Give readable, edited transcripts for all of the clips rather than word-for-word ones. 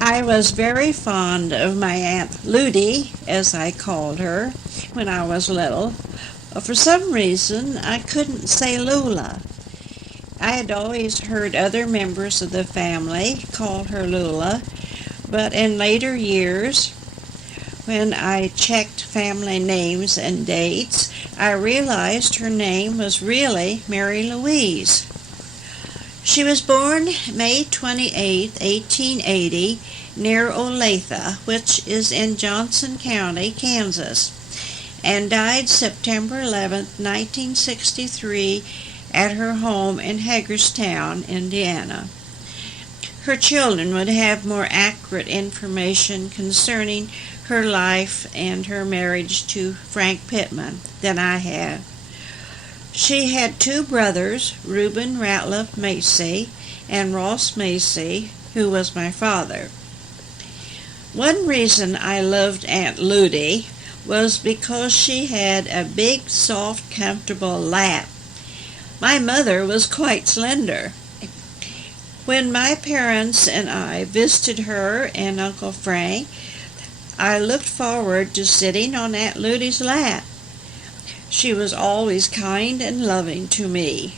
I was very fond of my Aunt Ludy, as I called her, when I was little. For some reason, I couldn't say Lula. I had always heard other members of the family call her Lula, but in later years, when I checked family names and dates, I realized her name was really Mary Louise. She was born May 28, 1880, near Olathe, which is in Johnson County, Kansas, and died September 11, 1963, at her home in Hagerstown, Indiana. Her children would have more accurate information concerning her life and her marriage to Frank Pitman than I have. She had two brothers, Reuben Ratliff Macy and Ross Macy, who was my father. One reason I loved Aunt Ludy was because she had a big, soft, comfortable lap. My mother was quite slender. When my parents and I visited her and Uncle Frank, I looked forward to sitting on Aunt Ludy's lap. She was always kind and loving to me.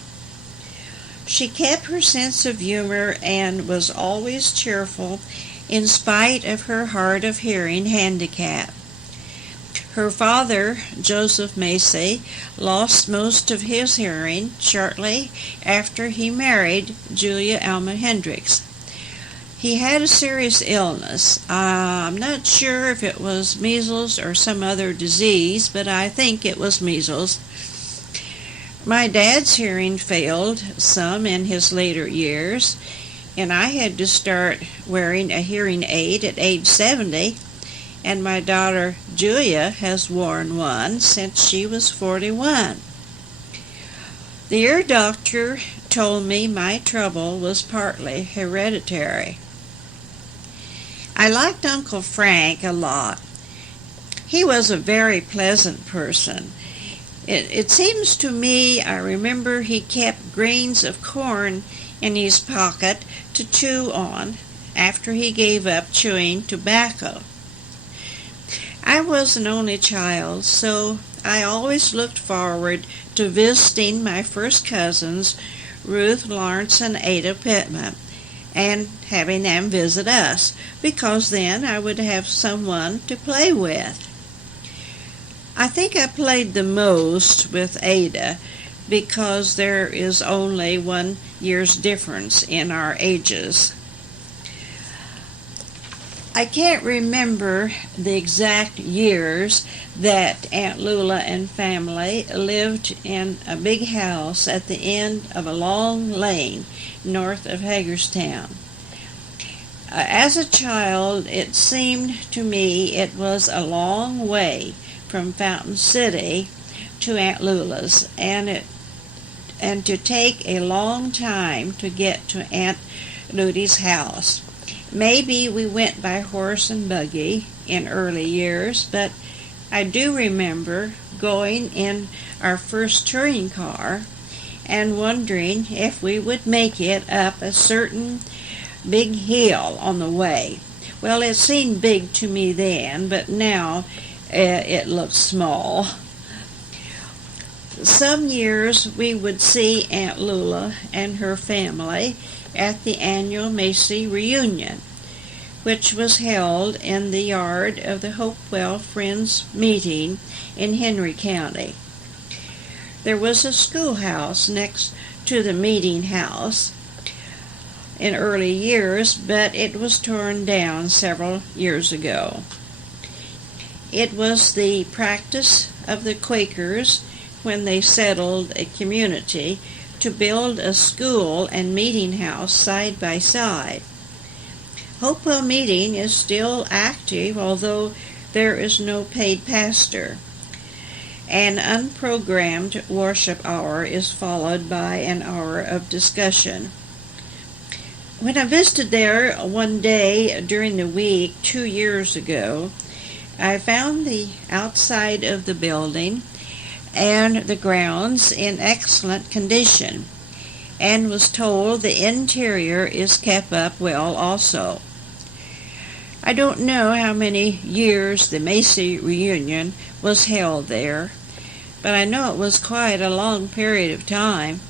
She kept her sense of humor and was always cheerful in spite of her hard of hearing handicap. Her father, Joseph Macy, lost most of his hearing shortly after he married Julia Alma Hendricks. He had a serious illness. I'm not sure if it was measles or some other disease, but I think it was measles. My dad's hearing failed some in his later years, and I had to start wearing a hearing aid at age 70, and my daughter Julia has worn one since she was 41. The ear doctor told me my trouble was partly hereditary. I liked Uncle Frank a lot. He was a very pleasant person. It seems to me I remember he kept grains of corn in his pocket to chew on after he gave up chewing tobacco. I was an only child, so I always looked forward to visiting my first cousins, Ruth, Lawrence, and Ada Pitman, and having them visit us, because then I would have someone to play with. I think I played the most with Ada because there is only 1 year's difference in our ages. I can't remember the exact years that Aunt Lula and family lived in a big house at the end of a long lane north of Hagerstown. As a child, it seemed to me it was a long way from Fountain City to Aunt Lula's, and to take a long time to get to Aunt Ludy's house. Maybe we went by horse and buggy in early years, but I do remember going in our first touring car and wondering if we would make it up a certain big hill on the way. Well, it seemed big to me then, but now it looks small. Some years we would see Aunt Lula and her family at the annual Macy reunion, which was held in the yard of the Hopewell Friends meeting in Henry County. There was a schoolhouse next to the meeting house in early years, but it was torn down several years ago. It was the practice of the Quakers when they settled a community to build a school and meeting house side by side. Hopewell Meeting is still active, although there is no paid pastor. An unprogrammed worship hour is followed by an hour of discussion. When I visited there one day during the week 2 years ago, I found the outside of the building and the grounds in excellent condition, and was told the interior is kept up well also. I don't know how many years the Macy reunion was held there, but I know it was quite a long period of time.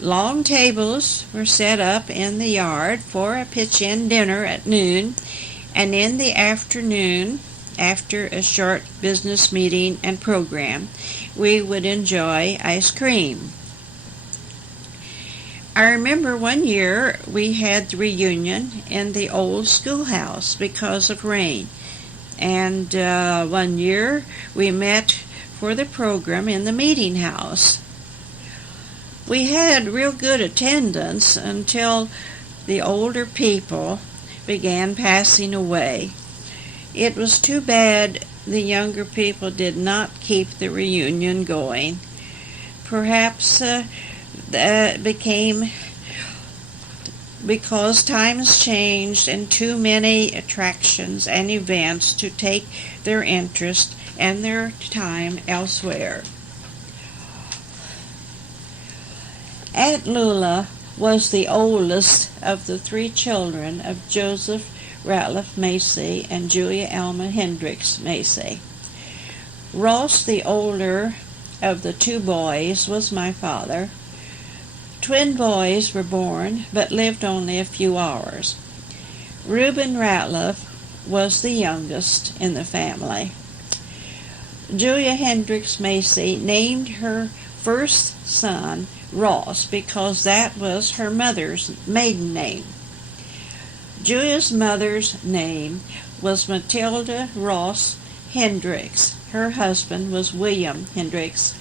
Long tables were set up in the yard for a pitch-in dinner at noon, and in the afternoon, after a short business meeting and program, we would enjoy ice cream. I remember one year we had the reunion in the old schoolhouse because of rain, and one year we met for the program in the meeting house. We had real good attendance until the older people began passing away. It was too bad the younger people did not keep the reunion going. Perhaps that became because times changed and too many attractions and events to take their interest and their time elsewhere. Aunt Lula was the oldest of the 3 children of Joseph Ratliff Macy and Julia Alma Hendricks Macy. Ross, the older of the 2 boys, was my father. Twin boys were born, but lived only a few hours. Reuben Ratliff was the youngest in the family. Julia Hendricks Macy named her first son Ross because that was her mother's maiden name. Julia's mother's name was Matilda Ross Hendricks. Her husband was William Hendricks.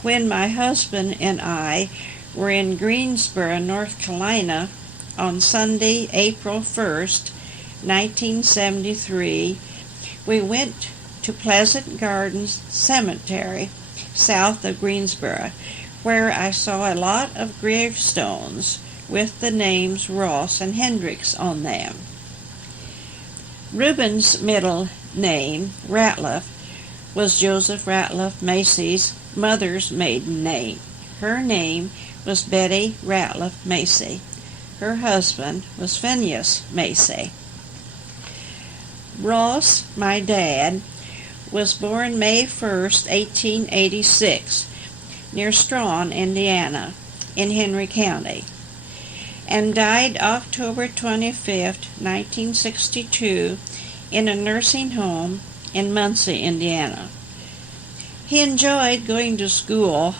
When my husband and I were in Greensboro, North Carolina, on Sunday, April 1st, 1973, we went to Pleasant Gardens Cemetery, south of Greensboro, where I saw a lot of gravestones with the names Ross and Hendricks on them. Reuben's middle name, Ratliff, was Joseph Ratliff Macy's mother's maiden name. Her name was Betty Ratliff Macy. Her husband was Phineas Macy. Ross, my dad, was born May 1st, 1886, near Strawn, Indiana, in Henry County, and died October 25th, 1962, in a nursing home in Muncie, Indiana. He enjoyed going to school,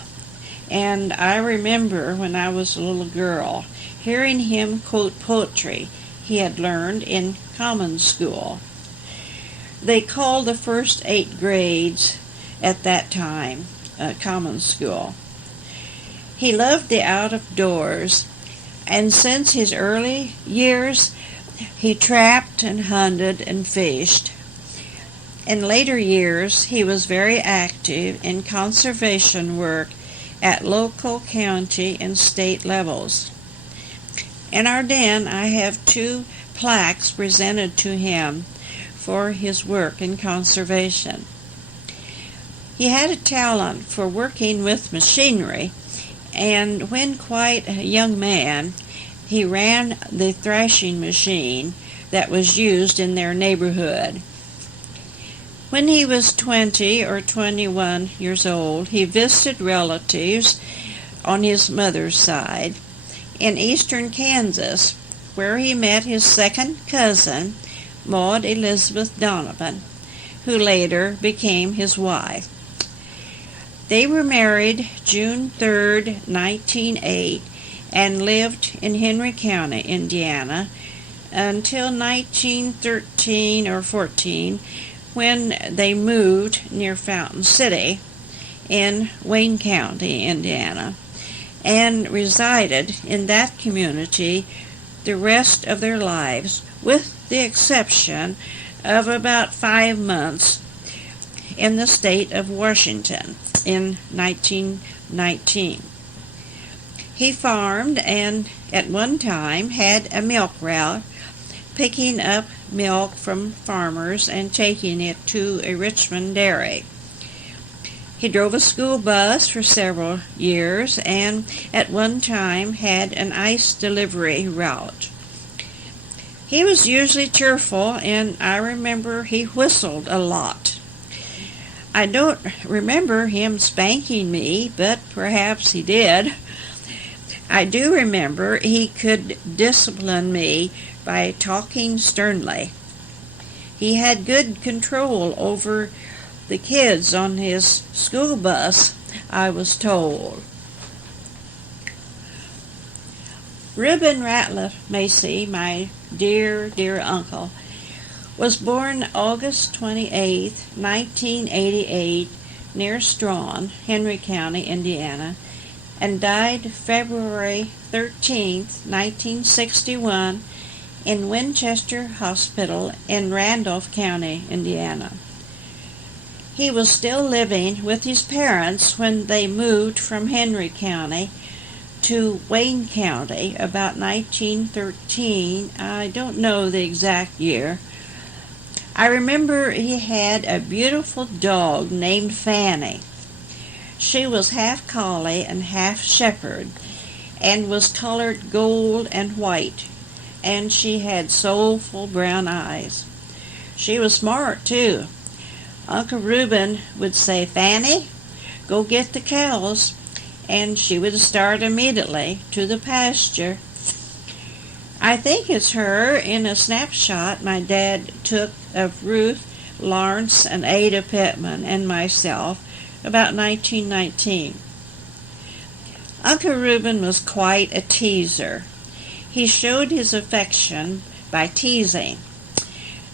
and I remember when I was a little girl hearing him quote poetry he had learned in common school. They called the first 8 grades at that time common school. He loved the out-of-doors, and since his early years he trapped and hunted and fished. In later years, he was very active in conservation work at local, county, and state levels. In our den, I have 2 plaques presented to him for his work in conservation. He had a talent for working with machinery, and when quite a young man, he ran the thrashing machine that was used in their neighborhood. When he was 20 or 21 years old, he visited relatives on his mother's side in eastern Kansas, where he met his second cousin, Maud Elizabeth Donovan, who later became his wife. They were married June 3rd, 1908, and lived in Henry County, Indiana, until 1913 or 14, when they moved near Fountain City in Wayne County, Indiana, and resided in that community the rest of their lives, with the exception of about 5 months in the state of Washington in 1919. He farmed and at one time had a milk route, picking up milk from farmers and taking it to a Richmond dairy. He drove a school bus for several years and at one time had an ice delivery route. He was usually cheerful, and I remember he whistled a lot. I don't remember him spanking me, but perhaps he did. I do remember he could discipline me by talking sternly. He had good control over the kids on his school bus, I was told. Reuben Ratliff Macy, my dear, dear uncle, was born August 28, 1988, near Strawn, Henry County, Indiana, and died February 13, 1961, in Winchester Hospital in Randolph County, Indiana. He was still living with his parents when they moved from Henry County to Wayne County about 1913. I don't know the exact year. I remember he had a beautiful dog named Fanny. She was half collie and half shepherd, and was colored gold and white, and she had soulful brown eyes. She was smart, too. Uncle Reuben would say, "Fanny, go get the cows," and she would start immediately to the pasture. I think it's her in a snapshot my dad took of Ruth, Lawrence, and Ada Pitman and myself about 1919. Uncle Reuben was quite a teaser. He showed his affection by teasing.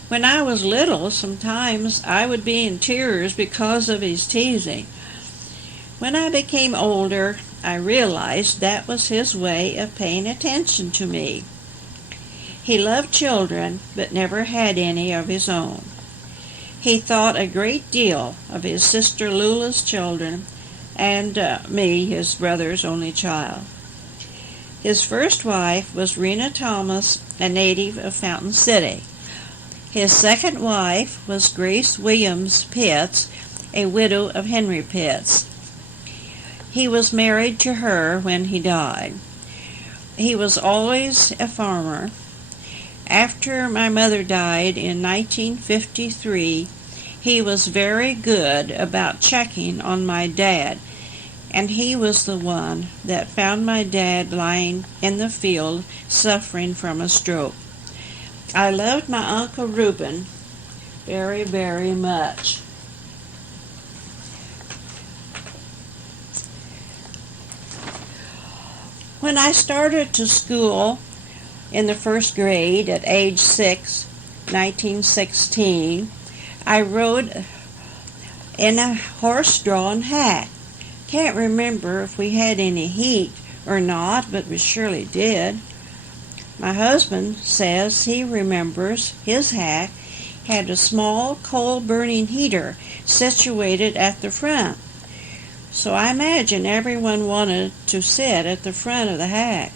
When I was little, sometimes I would be in tears because of his teasing. When I became older, I realized that was his way of paying attention to me. He loved children, but never had any of his own. He thought a great deal of his sister Lula's children and me, his brother's only child. His first wife was Rena Thomas, a native of Fountain City. His second wife was Grace Williams Pitts, a widow of Henry Pitts. He was married to her when he died. He was always a farmer. After my mother died in 1953, he was very good about checking on my dad, and he was the one that found my dad lying in the field suffering from a stroke. I loved my Uncle Reuben very, very much. When I started to school in the first grade at age 6, 1916, I rode in a horse-drawn hack. Can't remember if we had any heat or not, but we surely did. My husband says he remembers his hack had a small coal-burning heater situated at the front. So I imagine everyone wanted to sit at the front of the hack.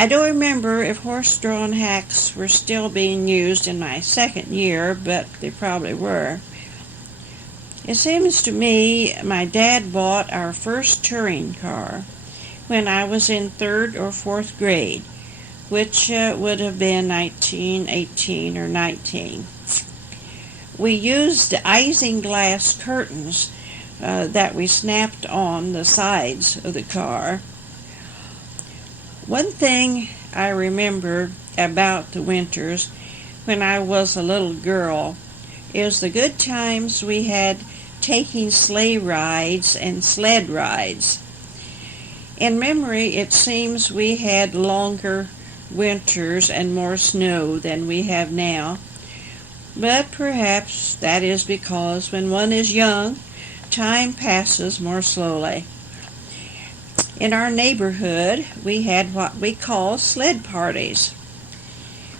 I don't remember if horse-drawn hacks were still being used in my second year, but they probably were. It seems to me my dad bought our first touring car when I was in 3rd or 4th grade, which would have been 1918 or 19. We used isinglass curtains that we snapped on the sides of the car. One thing I remember about the winters when I was a little girl is the good times we had taking sleigh rides and sled rides. In memory, it seems we had longer winters and more snow than we have now, but perhaps that is because when one is young, time passes more slowly. In our neighborhood, we had what we call sled parties.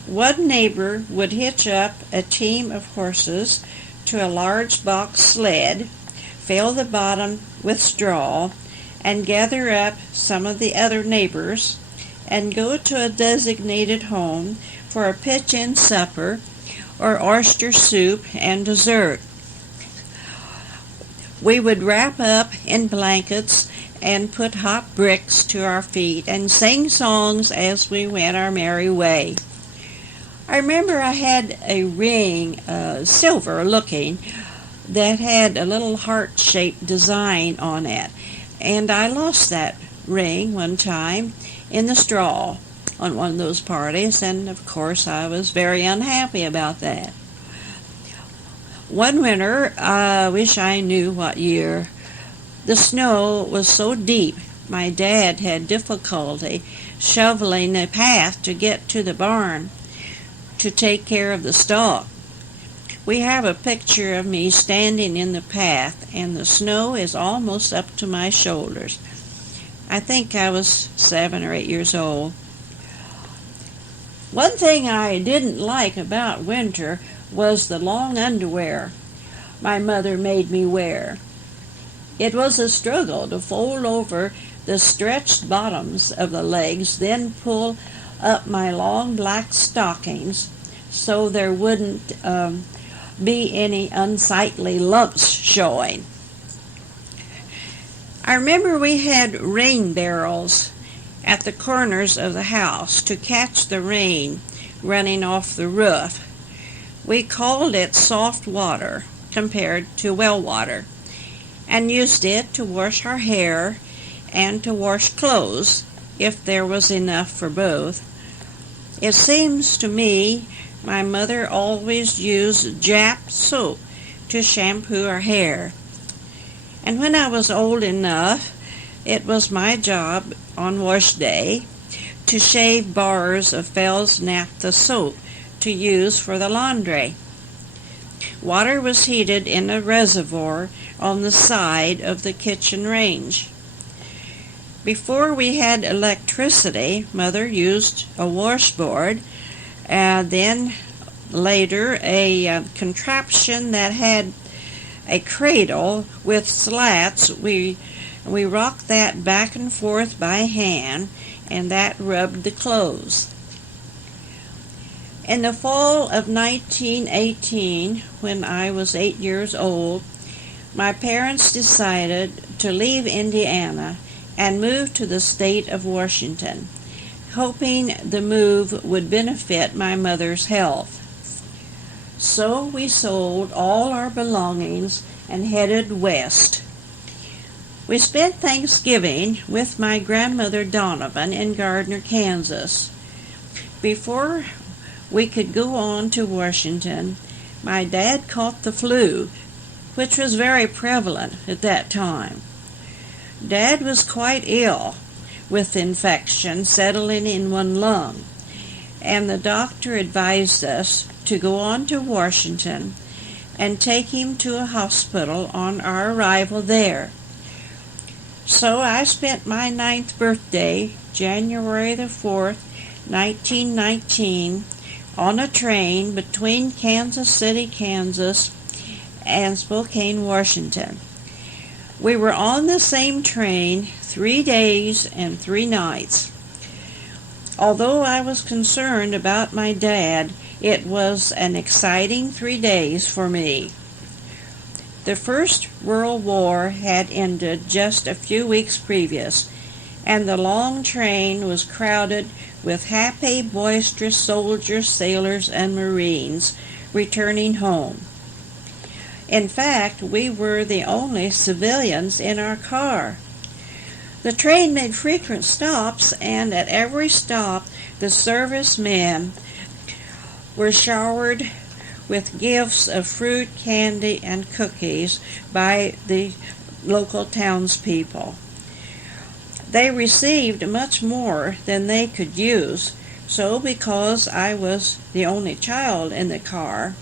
One neighbor would hitch up a team of horses to a large box sled, fill the bottom with straw, and gather up some of the other neighbors and go to a designated home for a pitch-in supper or oyster soup and dessert. We would wrap up in blankets and put hot bricks to our feet and sing songs as we went our merry way. I remember I had a ring, silver looking, that had a little heart-shaped design on it. And I lost that ring one time in the straw on one of those parties, and of course I was very unhappy about that. One winter, I wish I knew what year, the snow was so deep my dad had difficulty shoveling a path to get to the barn to take care of the stock. We have a picture of me standing in the path, and the snow is almost up to my shoulders. I think I was 7 or 8 years old. One thing I didn't like about winter was the long underwear my mother made me wear. It was a struggle to fold over the stretched bottoms of the legs, then pull up my long black stockings so there wouldn't be any unsightly lumps showing. I remember we had rain barrels at the corners of the house to catch the rain running off the roof. We called it soft water compared to well water, and used it to wash our hair and to wash clothes if there was enough for both. It seems to me my mother always used Jap soap to shampoo her hair. And when I was old enough, it was my job on wash day to shave bars of Fell's naphtha soap to use for the laundry. Water was heated in a reservoir on the side of the kitchen range. Before we had electricity, Mother used a washboard, then later a contraption that had a cradle with slats. We rocked that back and forth by hand, and that rubbed the clothes. In the fall of 1918, when I was 8 years old, my parents decided to leave Indiana and move to the state of Washington, hoping the move would benefit my mother's health. So we sold all our belongings and headed west. We spent Thanksgiving with my grandmother Donovan in Gardner, Kansas. Before we could go on to Washington, my dad caught the flu, which was very prevalent at that time. Dad was quite ill, with infection settling in one lung, and the doctor advised us to go on to Washington and take him to a hospital on our arrival there. So I spent my 9th birthday, January the 4th, 1919, on a train between Kansas City, Kansas, and Spokane, Washington. We were on the same train 3 days and 3 nights. Although I was concerned about my dad, it was an exciting 3 days for me. The First World War had ended just a few weeks previous, and the long train was crowded with happy, boisterous soldiers, sailors, and Marines returning home. In fact, we were the only civilians in our car. The train made frequent stops, and at every stop the servicemen were showered with gifts of fruit, candy, and cookies by the local townspeople. They received much more than they could use, so because I was the only child in the car,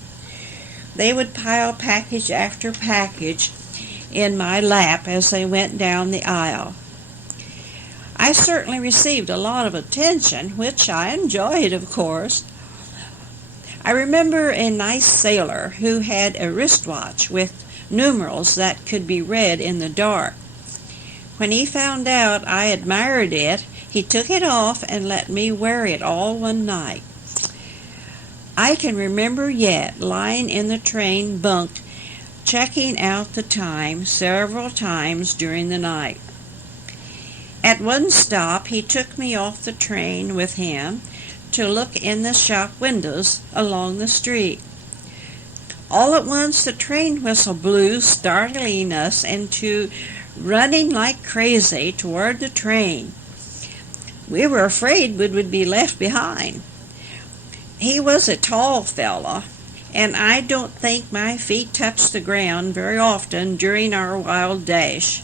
they would pile package after package in my lap as they went down the aisle. I certainly received a lot of attention, which I enjoyed, of course. I remember a nice sailor who had a wristwatch with numerals that could be read in the dark. When he found out I admired it, he took it off and let me wear it all one night. I can remember yet lying in the train bunk, checking out the time several times during the night. At one stop, he took me off the train with him to look in the shop windows along the street. All at once the train whistle blew, startling us into running like crazy toward the train. We were afraid we would be left behind. He was a tall fellow, and I don't think my feet touched the ground very often during our wild dash.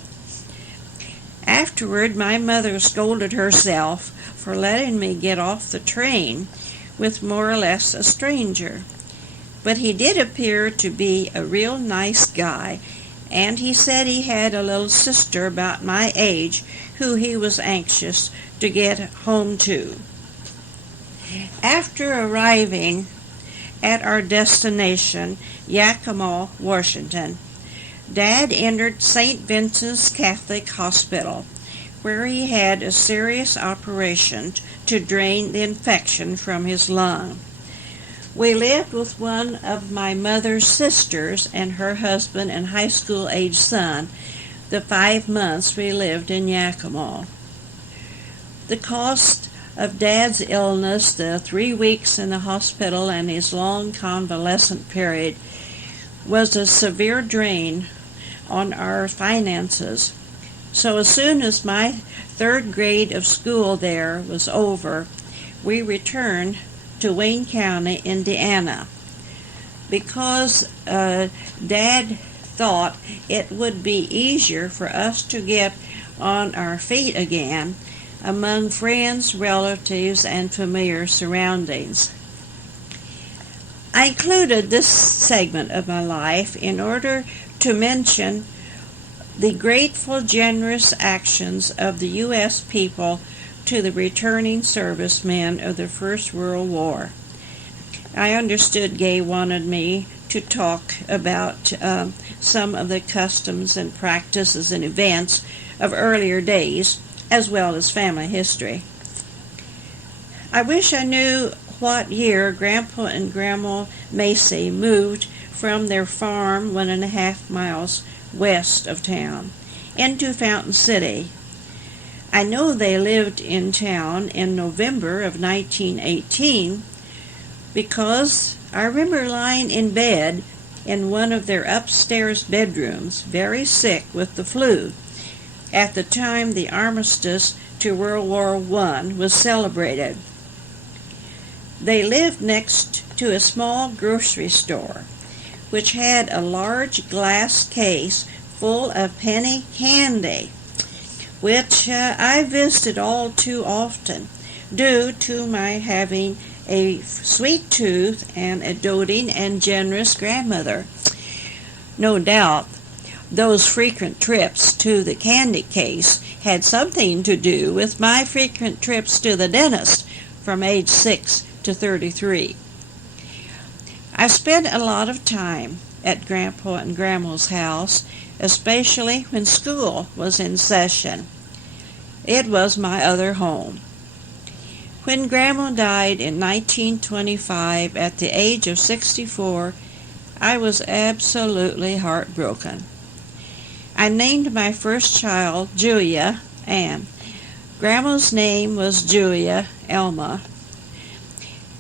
Afterward, my mother scolded herself for letting me get off the train with more or less a stranger. But he did appear to be a real nice guy, and he said he had a little sister about my age who he was anxious to get home to. After arriving at our destination, Yakima, Washington, Dad entered St. Vincent's Catholic Hospital, where he had a serious operation to drain the infection from his lung. We lived with one of my mother's sisters and her husband and high school-aged son the 5 months we lived in Yakima. The cost of Dad's illness, the 3 weeks in the hospital, and his long convalescent period was a severe drain on our finances. So as soon as my 3rd grade of school there was over, we returned to Wayne County, Indiana, because Dad thought it would be easier for us to get on our feet again among friends, relatives, and familiar surroundings. I included this segment of my life in order to mention the grateful, generous actions of the U.S. people to the returning servicemen of the First World War. I understood Gay wanted me to talk about some of the customs and practices and events of earlier days, as well as family history. I wish I knew what year Grandpa and Grandma Macy moved from their farm 1.5 miles west of town into Fountain City. I know they lived in town in November of 1918 because I remember lying in bed in one of their upstairs bedrooms, very sick with the flu, at the time the armistice to World War I was celebrated. They lived next to a small grocery store, which had a large glass case full of penny candy, which I visited all too often, due to my having a sweet tooth and a doting and generous grandmother. No doubt, those frequent trips to the candy case had something to do with my frequent trips to the dentist from age 6 to 33. I spent a lot of time at Grandpa and Grandma's house, especially when school was in session. It was my other home. When Grandma died in 1925 at the age of 64, I was absolutely heartbroken. I named my first child Julia Ann. Grandma's name was Julia Elma.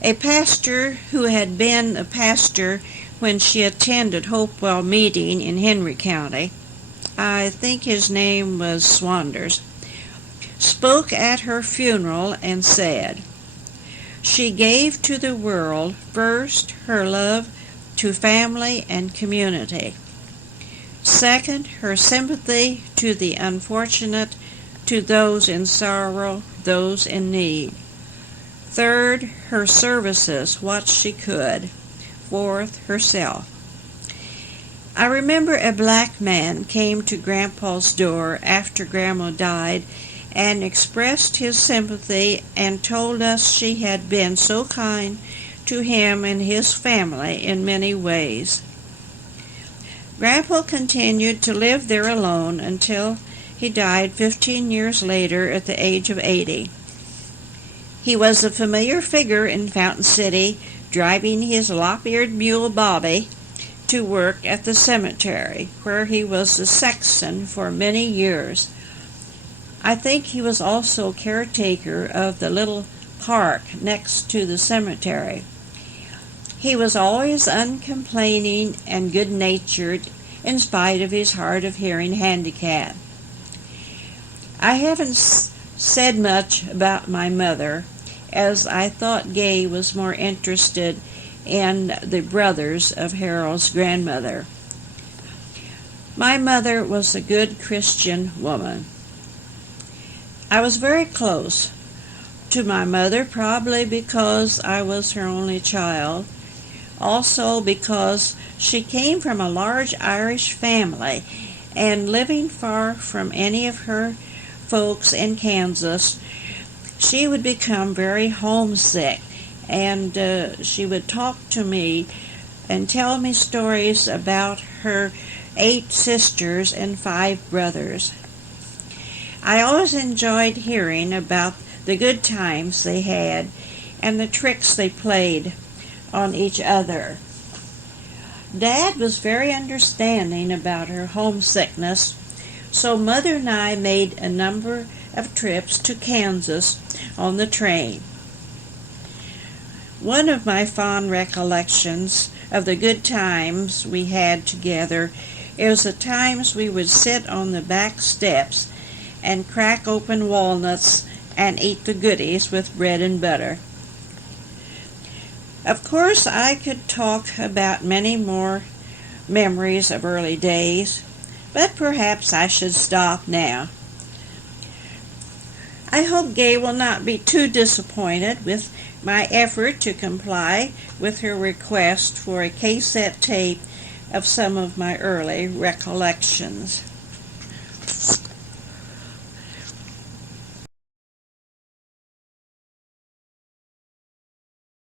A pastor who had been a pastor when she attended Hopewell Meeting in Henry County, I think his name was Swanders, spoke at her funeral and said, "She gave to the world first her love to family and community, second her sympathy to the unfortunate, to those in sorrow, those in need, third her services what she could, fourth herself." I remember a black man came to Grandpa's door after Grandma died and expressed his sympathy and told us she had been so kind to him and his family in many ways. Grandpa continued to live there alone until he died 15 years later at the age of 80. He was a familiar figure in Fountain City, driving his lop-eared mule Bobby to work at the cemetery, where he was the sexton for many years. I think he was also caretaker of the little park next to the cemetery. He was always uncomplaining and good-natured in spite of his hard-of-hearing handicap. I haven't said much about my mother, as I thought Gay was more interested in the brothers of Harold's grandmother. My mother was a good Christian woman. I was very close to my mother, probably because I was her only child, also because she came from a large Irish family, and living far from any of her folks in Kansas, she would become very homesick, and she would talk to me and tell me stories about her 8 sisters and 5 brothers. I always enjoyed hearing about the good times they had and the tricks they played on each other. Dad was very understanding about her homesickness, so Mother and I made a number of trips to Kansas on the train. One of my fond recollections of the good times we had together is the times we would sit on the back steps and crack open walnuts and eat the goodies with bread and butter. Of course, I could talk about many more memories of early days, but perhaps I should stop now. I hope Gay will not be too disappointed with my effort to comply with her request for a cassette tape of some of my early recollections.